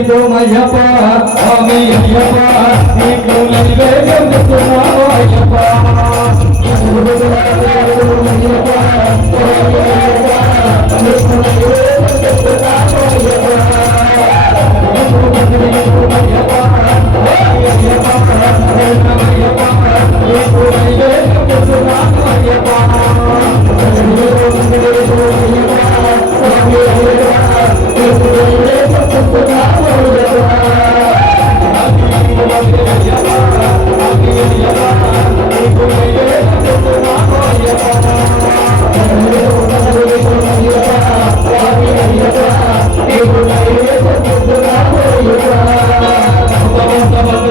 నీతో మయ్యప్ప ఆమె అయ్యప్ప నీకు నివేద